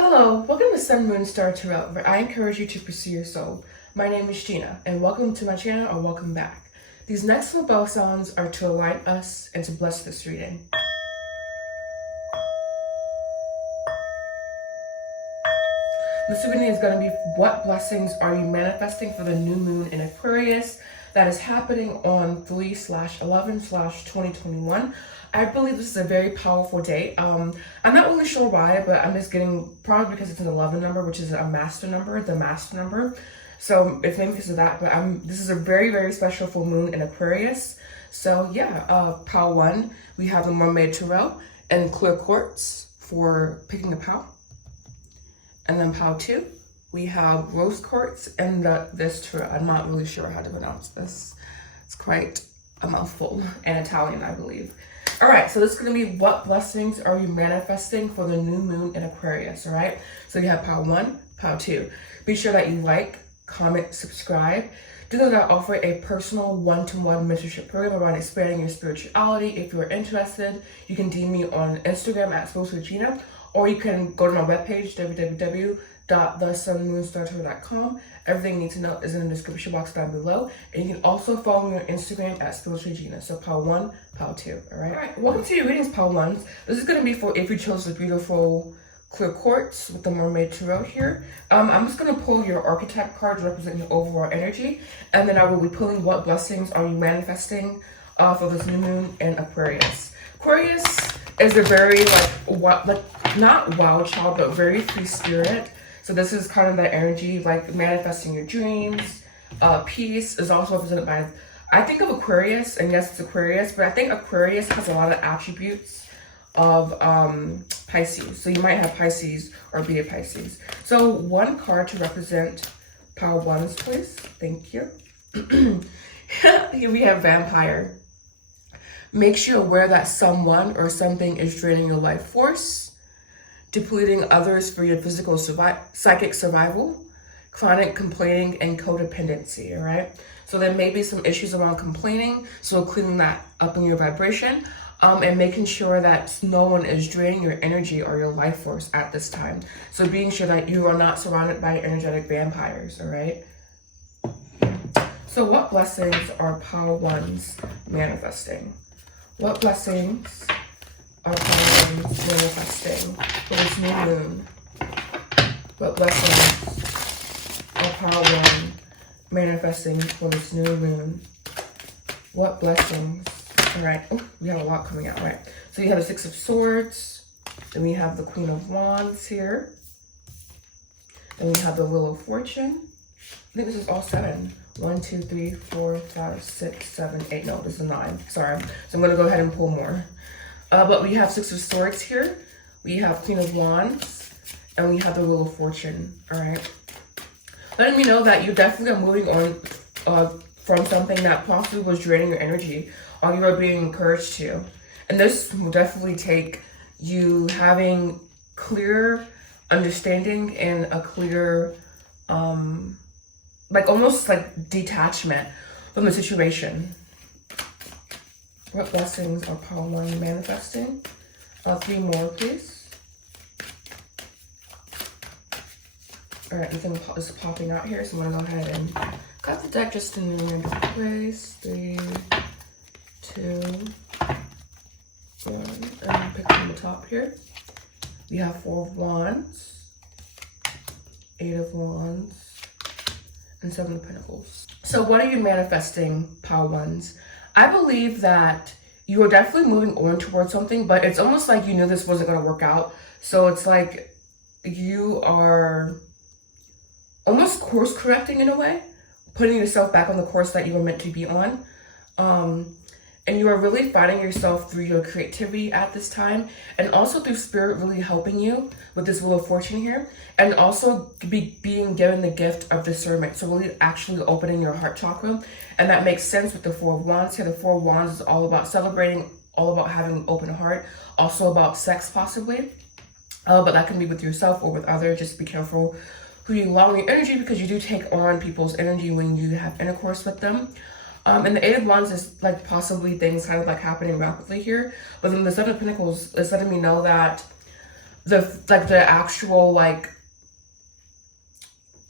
Hello, welcome to Sun, Moon, Star Tarot, where I encourage you to pursue your soul. My name is Gina, and welcome to my channel or welcome back. These next little bell sounds are to align us and to bless this reading. This reading is going to be what blessings are you manifesting for the new moon in Aquarius that is happening on 3/11/2021. I believe this is a very powerful day. I'm not really sure why, but I'm just getting, probably because it's an 11 number, which is a master number, the master number. So it's maybe because of that, but this is a very, very special full moon in Aquarius. So yeah, pile 1, we have the Mermaid Tarot and Clear Quartz for picking a pile. And then pile 2, we have Rose Quartz and this tarot. I'm not really sure how to pronounce this. It's quite a mouthful in Italian, I believe. All right, so this is going to be what blessings are you manifesting for the new moon in Aquarius, all right? So you have pile 1, pile 2. Be sure that you like, comment, subscribe. Do know that I offer a personal one-to-one mentorship program around expanding your spirituality. If you're interested, you can DM me on Instagram at spirituallygina, or you can go to my webpage, www.thesunmoonstartarot.com. Everything you need to know is in the description box down below. And you can also follow me on Instagram at spirituallygina. So pile 1, pile 2, all right? All right, welcome to your readings, pile 1s. This is going to be for if you chose the beautiful Clear Quartz with the Mermaid Tarot here. I'm just going to pull your archetype cards representing your overall energy. And then I will be pulling what blessings are you manifesting for this new moon in Aquarius. Aquarius is a very, not wild child, but very free spirit. So this is kind of that energy, like manifesting your dreams. Peace is also represented by, I think of Aquarius, and yes, it's Aquarius, but I think Aquarius has a lot of attributes of Pisces. So you might have Pisces or be a Pisces. So one card to represent pile 1s, please. Thank you. Here we have Vampire. Makes you aware that someone or something is draining your life force, depleting others for your physical psychic survival, chronic complaining, and codependency, all right? So there may be some issues around complaining, so cleaning that up in your vibration, and making sure that no one is draining your energy or your life force at this time. So being sure that you are not surrounded by energetic vampires, all right? So what blessings are pile 1s manifesting? What blessings are pile 1s manifesting for this new moon? What blessings are pile 1 manifesting for this new moon? What blessings? All right. Oh, we have a lot coming out, right? So you have the 6 of Swords. Then we have the Queen of Wands here. Then we have the Wheel of Fortune. I think this is all 7. 1, 2, 3, 4, 5, 6, 7, 8. No, this is 9. Sorry. So I'm going to go ahead and pull more. But we have 6 of Swords here. We have Queen of Wands. And we have the Wheel of Fortune. All right. Letting me know that you definitely are moving on from something that possibly was draining your energy, or you are being encouraged to. And this will definitely take you having clear understanding and a clear, almost like detachment from the situation. What blessings are pile 1 manifesting? 3 more, please. All right, nothing is popping out here, so I'm gonna go ahead and cut the deck just in a random place. 3, 2, 1, and pick from the top here. We have 4 of Wands, 8 of Wands, and 7 of Pentacles. So what are you manifesting, pile 1s? I believe that you are definitely moving on towards something, but it's almost like you knew this wasn't going to work out. So it's like you are almost course correcting in a way, putting yourself back on the course that you were meant to be on. And you are really finding yourself through your creativity at this time, and also through spirit really helping you with this Wheel of Fortune here, and also being given the gift of discernment. So really actually opening your heart chakra. And that makes sense with the 4 of Wands here. The 4 of Wands is all about celebrating, all about having an open heart, also about sex possibly. But that can be with yourself or with others. Just be careful who you allow in your energy, because you do take on people's energy when you have intercourse with them. And the 8 of Wands is like possibly things kind of like happening rapidly here. But then the 7 of Pentacles is letting me know that the actual like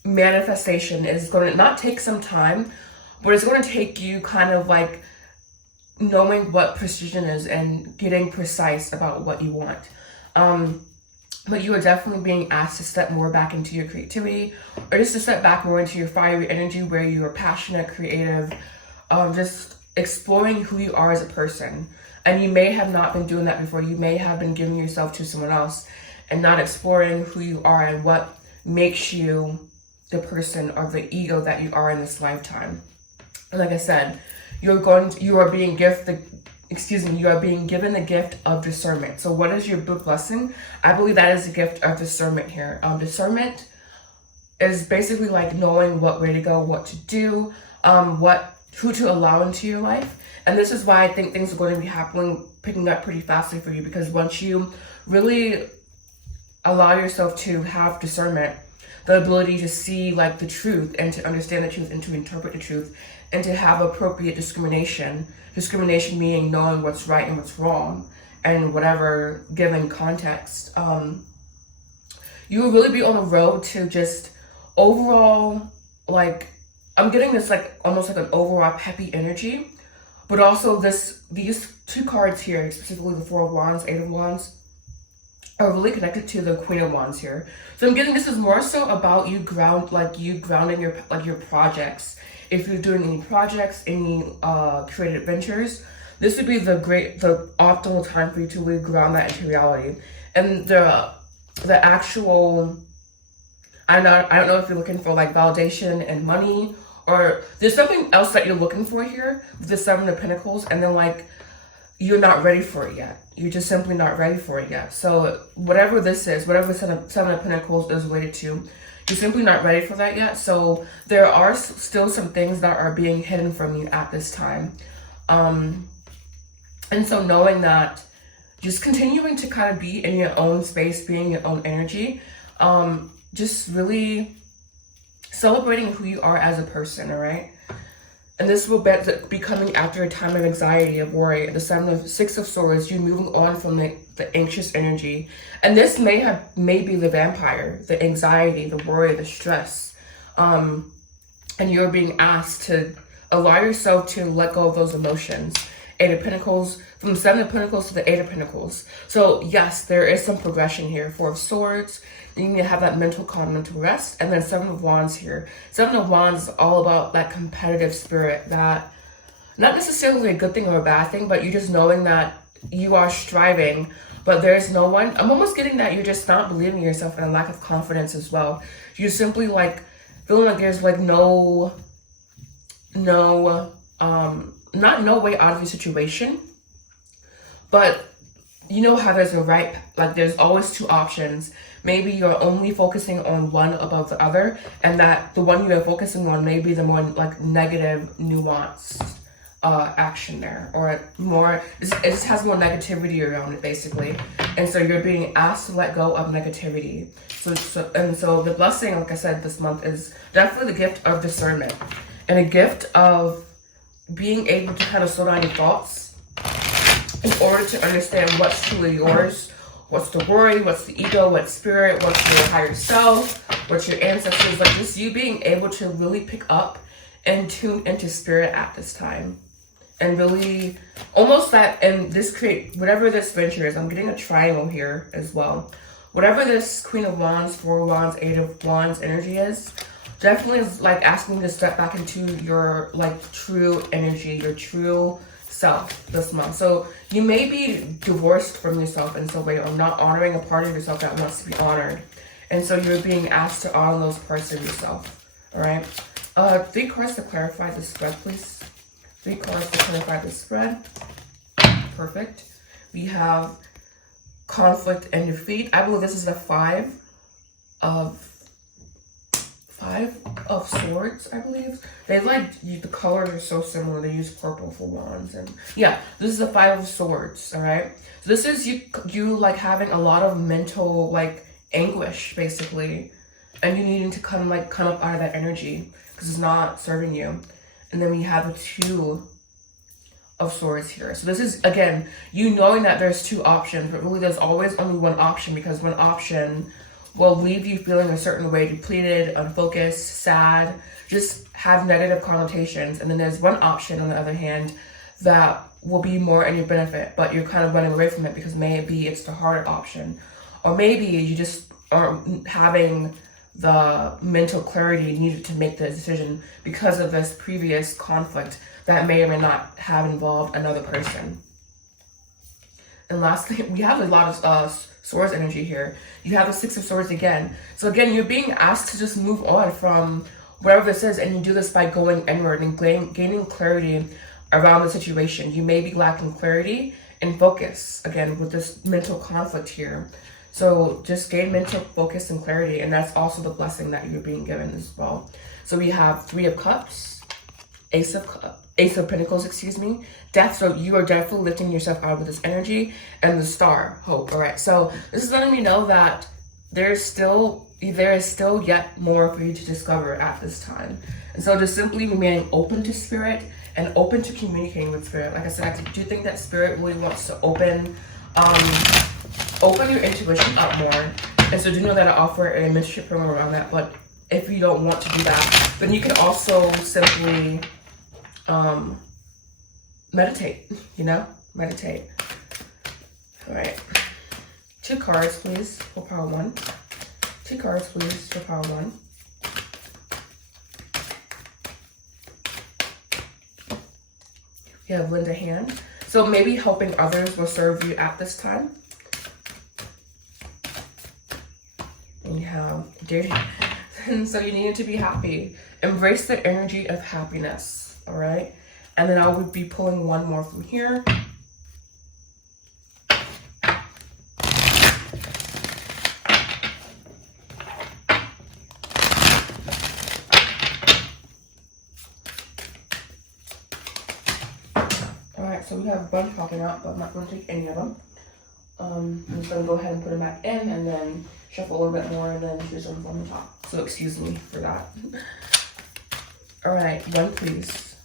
manifestation is going to not take some time, but it's going to take you kind of like knowing what precision is and getting precise about what you want. But you are definitely being asked to step more back into your creativity, or just to step back more into your fiery energy where you are passionate, creative, just exploring who you are as a person. And you may have not been doing that before. You may have been giving yourself to someone else and not exploring who you are and what makes you the person or the ego that you are in this lifetime. And like I said, you are being given the gift of discernment. So what is your book blessing? I believe that is the gift of discernment here. Discernment is basically like knowing what way to go, what to do, who to allow into your life. And this is why I think things are going to be picking up pretty fastly for you, because once you really allow yourself to have discernment, the ability to see like the truth and to understand the truth and to interpret the truth and to have appropriate discrimination meaning knowing what's right and what's wrong and whatever given context, you will really be on the road to just overall, like, I'm getting this like almost like an overall peppy energy, but also these two cards here, specifically the Four of Wands, Eight of Wands, are really connected to the Queen of Wands here. So I'm getting this is more so about you grounding your projects. If you're doing any projects, any creative ventures, this would be the optimal time for you to really ground that into reality. And the actual, I don't know if you're looking for like validation and money, or there's something else that you're looking for here with the Seven of Pentacles, and then like you're not ready for it yet. You're just simply not ready for it yet. So whatever this is, whatever the Seven of Pentacles is related to, you're simply not ready for that yet. So there are still some things that are being hidden from you at this time. And so knowing that, just continuing to kind of be in your own space, being your own energy, just really celebrating who you are as a person, all right? And this will be coming after a time of anxiety, of worry. The Six of Swords, you moving on from the anxious energy. And this may be the vampire, the anxiety, the worry, the stress. And you're being asked to allow yourself to let go of those emotions. Eight of Pentacles, from the Seven of Pentacles to the Eight of Pentacles. So yes, there is some progression here. Four of Swords, you need to have that mental calm, mental rest. And then Seven of Wands here. Seven of Wands is all about that competitive spirit, that not necessarily a good thing or a bad thing, but you just knowing that you are striving, but there's no one. I'm almost getting that you're just not believing in yourself and a lack of confidence as well. You're simply like feeling like there's like no way out of your situation, but you know how there's there's always two options. Maybe you're only focusing on one above the other, and that the one you're focusing on may be the more like negative, nuanced action there, or more, it just has more negativity around it basically. And so you're being asked to let go of negativity. So the blessing, like I said, this month is definitely the gift of discernment and a gift of being able to kind of slow down your thoughts in order to understand what's truly yours, what's the worry, what's the ego, what's spirit, what's your higher self, what's your ancestors, like just you being able to really pick up and tune into spirit at this time. And really almost that, and whatever this venture is, I'm getting a triangle here as well. Whatever this Queen of Wands, Four of Wands, Eight of Wands energy is, definitely is like asking you to step back into your like true energy, your true self this month. So you may be divorced from yourself in some way, or not honoring a part of yourself that wants to be honored. And so you're being asked to honor those parts of yourself. All right. 3 cards to clarify the spread, please. 3 cards to clarify the spread. Perfect. We have conflict and defeat. I believe this is the Five of Swords, I believe. They the colors are so similar. They use purple for wands, and yeah, this is the Five of Swords. All right, so this is you like having a lot of mental like anguish basically, and you needing to come up out of that energy because it's not serving you. And then we have the Two of Swords here. So this is, again, you knowing that there's two options, but really there's always only one option, because one option will leave you feeling a certain way, depleted, unfocused, sad, just have negative connotations. And then there's one option, on the other hand, that will be more in your benefit, but you're kind of running away from it because maybe it's the harder option. Or maybe you just aren't having the mental clarity needed to make the decision because of this previous conflict that may or may not have involved another person. And lastly, we have a lot of Swords energy here. You have the Six of Swords again. So again, you're being asked to just move on from wherever this is, and you do this by going inward and gaining clarity around the situation. You may be lacking clarity and focus, again, with this mental conflict here. So just gain mental focus and clarity, and that's also the blessing that you're being given as well. So we have Three of Cups, Ace of Pentacles, excuse me, Death. So you are definitely lifting yourself out of this energy, and the Star, Hope. All right, so this is letting me know that there is still yet more for you to discover at this time. And so just simply remaining open to Spirit and open to communicating with Spirit. Like I said, I do think that Spirit really wants to open your intuition up more. And so do know that I offer a mentorship program around that. But if you don't want to do that, then you can also simply meditate, meditate. All right. 2 cards, please, for Power 1. 2 cards, please, for Power 1. We have lend a hand. So maybe helping others will serve you at this time. And you have Dear. And so you need to be happy. Embrace the energy of happiness, all right? And then I would be pulling one more from here. So we have a bunch popping out, but I'm not going to take any of them. I'm just going to go ahead and put them back in, and then shuffle a little bit more, and then do some from the top. So excuse me for that. All right, one please.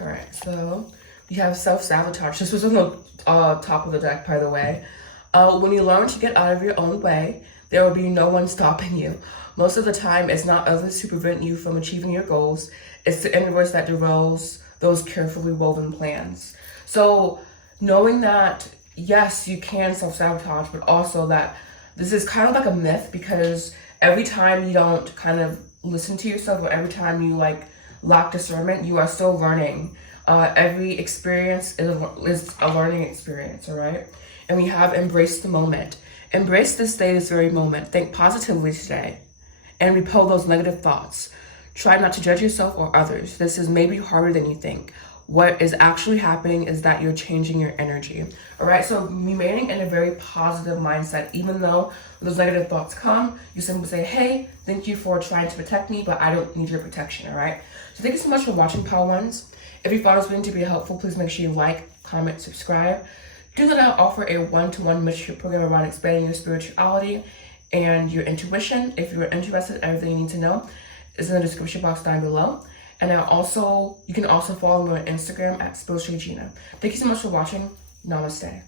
All right, so we have self-sabotage. This was on the top of the deck, by the way. When you learn to get out of your own way, there will be no one stopping you. Most of the time, it's not others who prevent you from achieving your goals. It's the universe that derails those carefully woven plans. So knowing that, yes, you can self-sabotage, but also that this is kind of like a myth, because every time you don't kind of listen to yourself, or every time you lack discernment, you are still learning. Every experience is a learning experience, all right? And we have embrace the moment. Embrace this day, this very moment. Think positively today and repel those negative thoughts. Try not to judge yourself or others. This is maybe harder than you think. What is actually happening is that you're changing your energy. All right, so remaining in a very positive mindset, even though those negative thoughts come, you simply say, hey, thank you for trying to protect me, but I don't need your protection, all right? So thank you so much for watching, Power Ones. If you found this video to be helpful, please make sure you like, comment, subscribe. Do that I offer a one-to-one mentorship program around expanding your spirituality and your intuition. If you're interested, everything you need to know is in the description box down below. And you can also follow me on Instagram at spirituallygina. Thank you so much for watching. Namaste.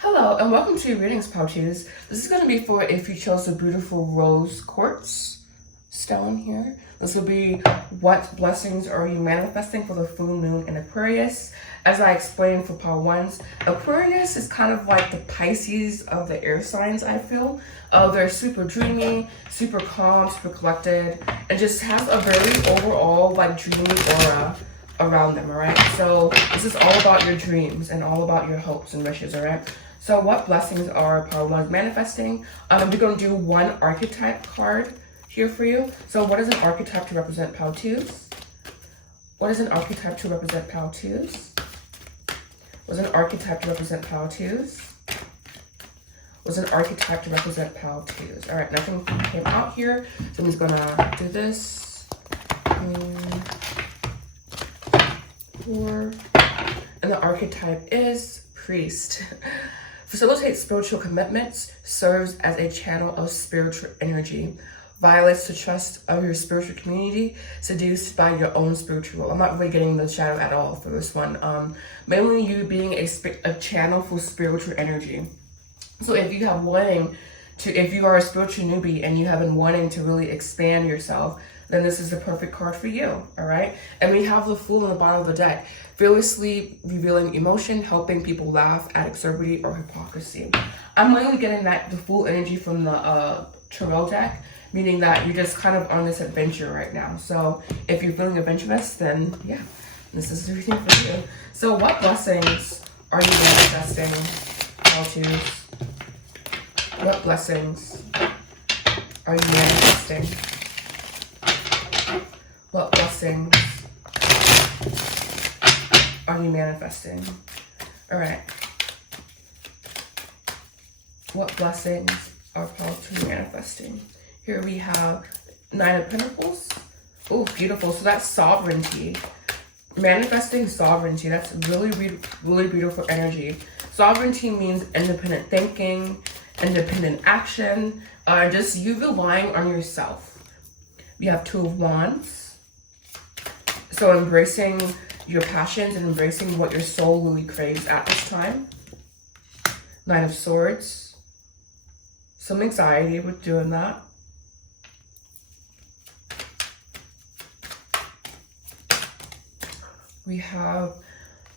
Hello, and welcome to your readings, pouches. This is going to be for if you chose the beautiful rose quartz stone here. This will be what blessings are you manifesting for the full moon in Aquarius. As I explained for Power Ones, Aquarius is kind of like the Pisces of the air signs, I feel. They're super dreamy, super calm, super collected, and just has a very overall dreamy aura around them, all right? So this is all about your dreams and all about your hopes and wishes, all right? So what blessings are Power Ones manifesting? We're going to do one archetype card here for you. So what is an archetype to represent Power Twos? What is an archetype to represent Power Twos? Was an archetype to represent Power Twos? Was an archetype to represent Power Twos? All right, nothing came out here, so I'm just gonna do this. 4. And the archetype is Priest. facilitates spiritual commitments, serves as a channel of spiritual energy, violates the trust of your spiritual community, seduced by your own spiritual role. I'm not really getting the shadow at all for this one. Mainly you being a channel for spiritual energy. So if you are a spiritual newbie and you have been wanting to really expand yourself, then this is the perfect card for you, all right? And we have the Fool in the bottom of the deck, fearlessly revealing emotion, helping people laugh at absurdity or hypocrisy. I'm mainly getting the Fool energy from the Tarot deck, meaning that you're just kind of on this adventure right now. So if you're feeling adventurous, then yeah, this is everything for you. So what blessings are you manifesting? How to's? What blessings are you manifesting? What blessings are you manifesting? All right. What blessings are you manifesting? Here we have 9 of Pentacles. Oh, beautiful. So that's sovereignty. Manifesting sovereignty. That's really, really beautiful energy. Sovereignty means independent thinking, independent action, just you relying on yourself. We have 2 of Wands. So embracing your passions and embracing what your soul really craves at this time. 9 of Swords. Some anxiety with doing that. We have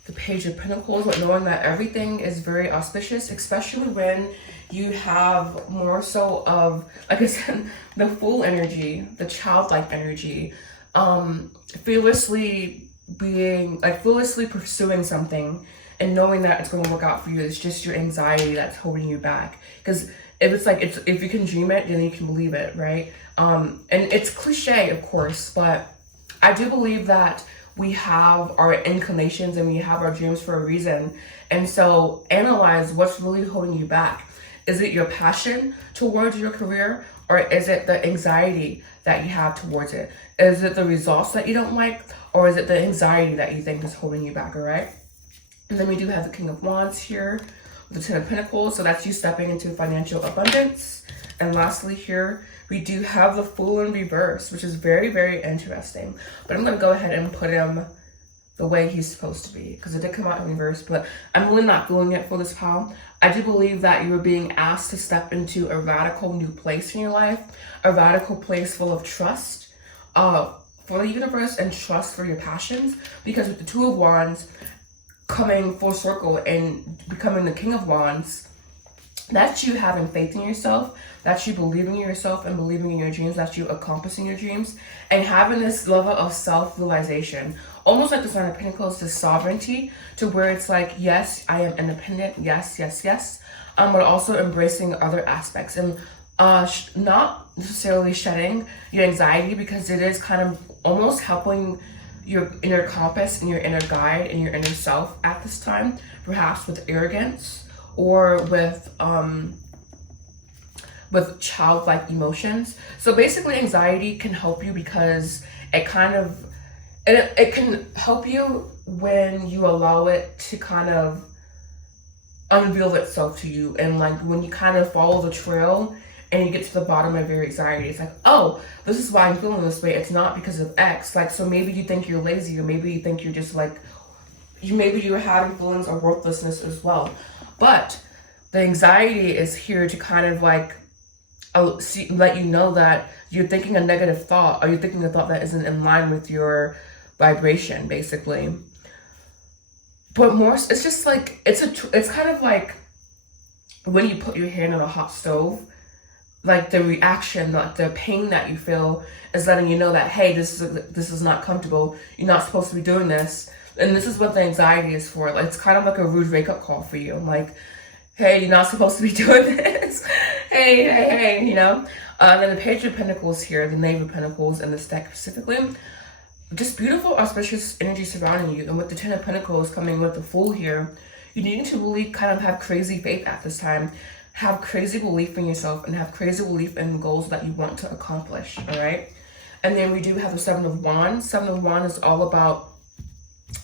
the Page of Pentacles, but knowing that everything is very auspicious, especially when you have more so of, like I said, the Fool energy, the childlike energy, fearlessly pursuing something and knowing that it's going to work out for you. It's just your anxiety that's holding you back. Because if you can dream it, then you can believe it, right? And it's cliche, of course, but I do believe that we have our inclinations and we have our dreams for a reason. And so analyze what's really holding you back. Is it your passion towards your career, or is it the anxiety that you have towards it? Is it the results that you don't like, or is it the anxiety that you think is holding you back, all right? And then we do have the King of Wands here, the 10 of Pentacles. So that's you stepping into financial abundance. And lastly here, we do have the Fool in reverse, which is very, very interesting. But I'm going to go ahead and put him the way he's supposed to be, because it did come out in reverse, but I'm really not feeling it for this pile. I do believe that you are being asked to step into a radical new place in your life, a radical place full of trust for the universe and trust for your passions, because with the 2 of Wands coming full circle and becoming the King of Wands, that's you having faith in yourself, that's you believing in yourself and believing in your dreams, that's you accomplishing your dreams, and having this level of self-realization, almost like the Nine of Pentacles, this sovereignty, to where it's like, yes, I am independent, yes, yes, yes, but also embracing other aspects and not necessarily shedding your anxiety, because it is kind of almost helping your inner compass and your inner guide and your inner self at this time, perhaps with arrogance or with childlike emotions. So basically anxiety can help you because it can help you when you allow it to kind of unveil itself to you, and like when you kind of follow the trail and you get to the bottom of your anxiety, it's like, oh, this is why I'm feeling this way. It's not because of X. Like, so maybe you think you're lazy, or maybe you think you're just like, maybe you're having feelings of worthlessness as well. But the anxiety is here to kind of like let you know that you're thinking a negative thought, or you're thinking a thought that isn't in line with your vibration, basically. But more, it's just like, it's kind of like when you put your hand on a hot stove, like the reaction, like the pain that you feel is letting you know that, hey, this is not comfortable. You're not supposed to be doing this. And this is what the anxiety is for. Like, it's kind of like a rude wake-up call for you. Like, hey, you're not supposed to be doing this. hey, you know? And then the Page of Pentacles here, the Knave of Pentacles, and this deck specifically, just beautiful, auspicious energy surrounding you. And with the 10 of Pentacles coming with the Fool here, you need to really kind of have crazy faith at this time. Have crazy belief in yourself and have crazy belief in the goals that you want to accomplish, all right? And then we do have the 7 of Wands. 7 of Wands is all about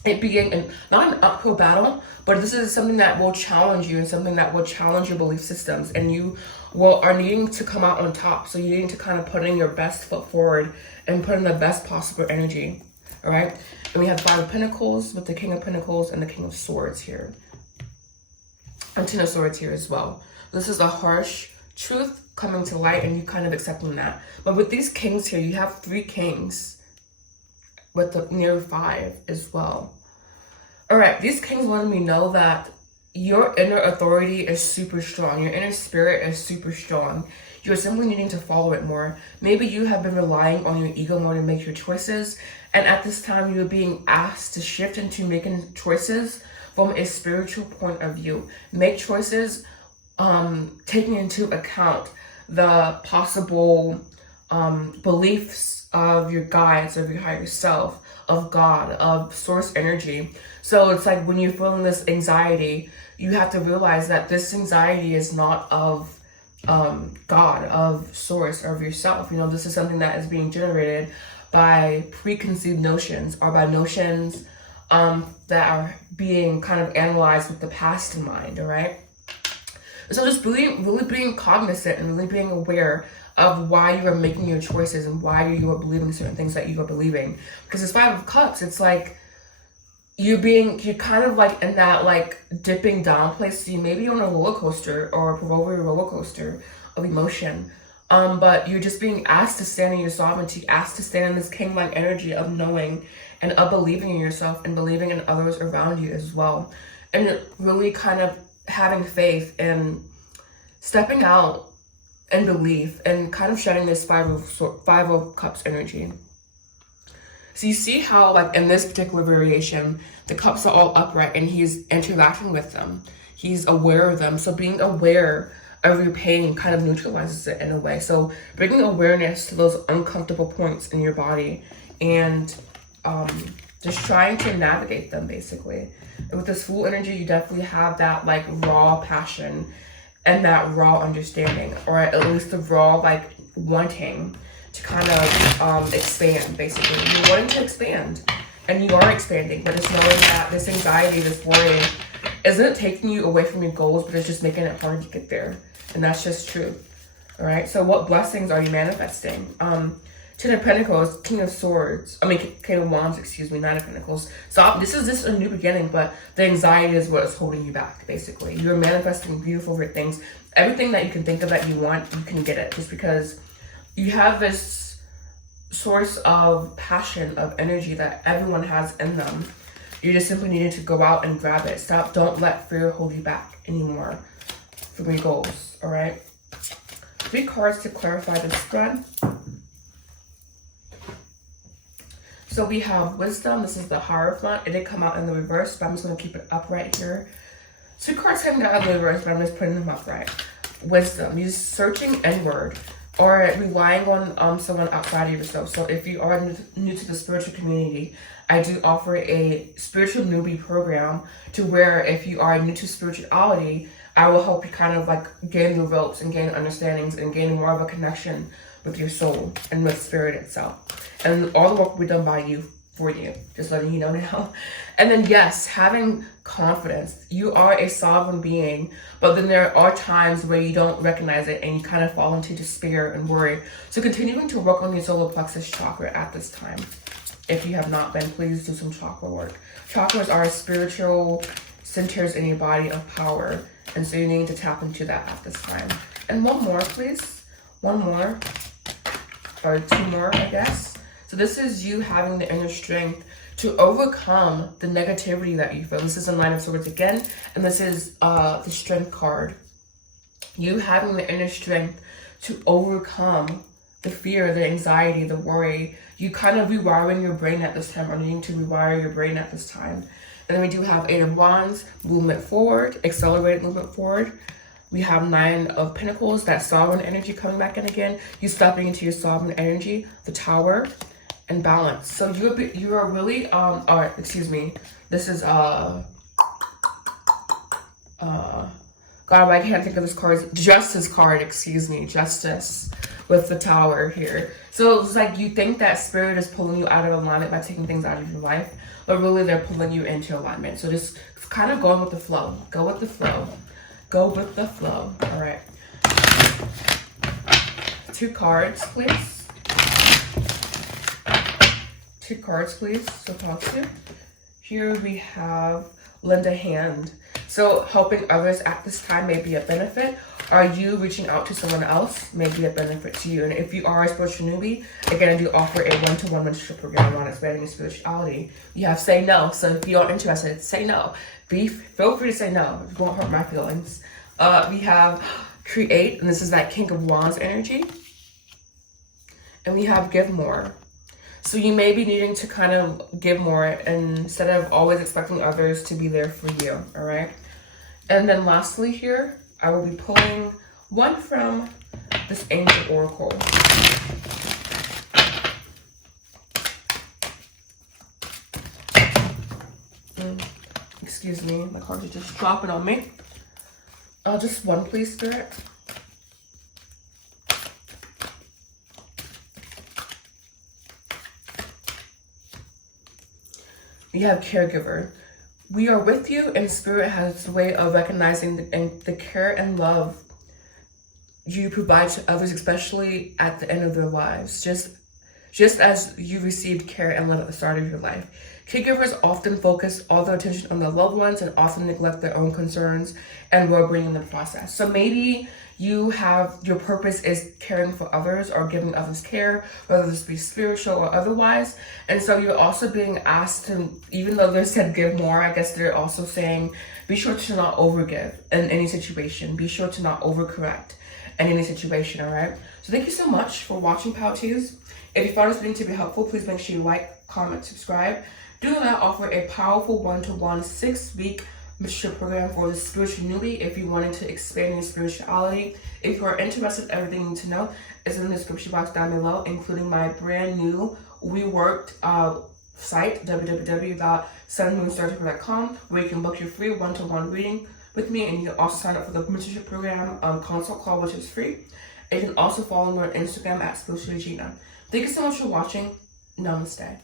it being not an uphill battle, but this is something that will challenge you and something that will challenge your belief systems, and you are needing to come out on top. So you're needing to kind of put in your best foot forward and put in the best possible energy. All right. And we have 5 of Pentacles with the King of Pentacles and the King of Swords here. And 10 of Swords here as well. This is a harsh truth coming to light and you kind of accepting that. But with these kings here, you have 3 kings with the near 5 as well. All right, these kings wanted me to know that your inner authority is super strong. Your inner spirit is super strong. You're simply needing to follow it more. Maybe you have been relying on your ego more to make your choices. And at this time, you're being asked to shift into making choices from a spiritual point of view. Make choices taking into account the possible beliefs of your guides, of your higher self, of God, of source energy. So it's like when you're feeling this anxiety, you have to realize that this anxiety is not of God, of source, or of yourself. You know, this is something that is being generated by preconceived notions, or by notions that are being kind of analyzed with the past in mind, all right? So just really being cognizant and really being aware of why you are making your choices and why you are believing certain things that you are believing. Because this 5 of Cups, it's like you're kind of like in that like dipping down place. So you may be on a roller coaster or a proverbial roller coaster of emotion. But you're just being asked to stand in your sovereignty, asked to stand in this king-like energy of knowing and of believing in yourself and believing in others around you as well. And really kind of having faith and stepping out in belief and kind of shedding this 5 of Cups energy. So you see how like in this particular variation, the cups are all upright and he's interacting with them. He's aware of them. So being aware of your pain kind of neutralizes it in a way. So bringing awareness to those uncomfortable points in your body and just trying to navigate them basically. And with this Fool energy, you definitely have that like raw passion and that raw understanding, or at least the raw like wanting to kind of expand basically. You're wanting to expand and you are expanding, but it's knowing that this anxiety, this worry isn't taking you away from your goals, but it's just making it hard to get there. And that's just true. All right. So what blessings are you manifesting? 10 of Pentacles, King of Wands, excuse me, 9 of Pentacles. So this is just a new beginning, but the anxiety is what is holding you back, basically. You're manifesting beautiful things. Everything that you can think of that you want, you can get it. Just because you have this source of passion, of energy that everyone has in them. You just simply needed to go out and grab it. Don't let fear hold you back anymore from your goals, all right? 3 cards to clarify the spread. So we have Wisdom. This is the Hierophant. It did come out in the reverse, but I'm just going to keep it upright here. 2 cards haven't got out in the reverse, but I'm just putting them upright. Wisdom. You're searching inward or relying on someone outside of yourself. So if you are new to the spiritual community, I do offer a spiritual newbie program to where if you are new to spirituality, I will help you kind of like gain the ropes and gain understandings and gain more of a connection with your soul and with spirit itself. And all the work will be done by you, for you, just letting you know now. And then yes, having confidence. You are a sovereign being, but then there are times where you don't recognize it and you kind of fall into despair and worry. So continuing to work on your solar plexus chakra at this time. If you have not been, please do some chakra work. Chakras are spiritual centers in your body of power. And so you need to tap into that at this time. And one more, please. One more. Or 2 more, I guess. So this is you having the inner strength to overcome the negativity that you feel. This is a 9 of Swords again. And this is the Strength card. You having the inner strength to overcome the fear, the anxiety, the worry. You kind of rewiring your brain at this time, or needing to rewire your brain at this time. And then we do have 8 of Wands, movement forward, accelerated movement forward. We have 9 of Pentacles, that sovereign energy coming back in again. You stepping into your sovereign energy, the Tower, and balance. So you are really, this is God, I can't think of this card. Justice card, excuse me. Justice with the Tower here. So it's like you think that Spirit is pulling you out of alignment by taking things out of your life, but really they're pulling you into alignment. So just kind of going with the flow. Go with the flow. Go with the flow. All right. 2 cards, please. 2 cards, please. So positive. Here we have lend a hand. So helping others at this time may be a benefit. Are you reaching out to someone else may be a benefit to you. And if you are a spiritual newbie, again, I do offer a one-to-one mentorship program on expanding your spirituality. You have say no. So if you are interested, say no. Feel free to say no. It won't hurt my feelings. We have create, and this is that King of Wands energy. And we have give more. So you may be needing to kind of give more instead of always expecting others to be there for you, all right? And then lastly here, I will be pulling one from this Angel Oracle. Excuse me, my cards are just dropping on me. Just one, please, Spirit. We have caregiver. We are with you, and Spirit has a way of recognizing the care and love you provide to others, especially at the end of their lives, just as you received care and love at the start of your life. Caregivers often focus all their attention on their loved ones and often neglect their own concerns and well-being in the process. So maybe your purpose is caring for others or giving others care, whether this be spiritual or otherwise. And so you're also being asked to, even though they said give more, I guess they're also saying, be sure to not overgive in any situation. Be sure to not overcorrect in any situation, all right? So thank you so much for watching Power Twos. If you found this video to be helpful, please make sure you like, comment, subscribe. Do not offer a powerful one-to-one 6-week mentorship program for the spiritual newbie if you wanted to expand your spirituality. If you are interested, everything you need to know is in the description box down below, including my brand new reworked site, www.sunmoonstarter.com, where you can book your free one-to-one reading with me, and you can also sign up for the mentorship program consult call, which is free. And you can also follow me on Instagram at spirituallygina. Thank you so much for watching. Namaste.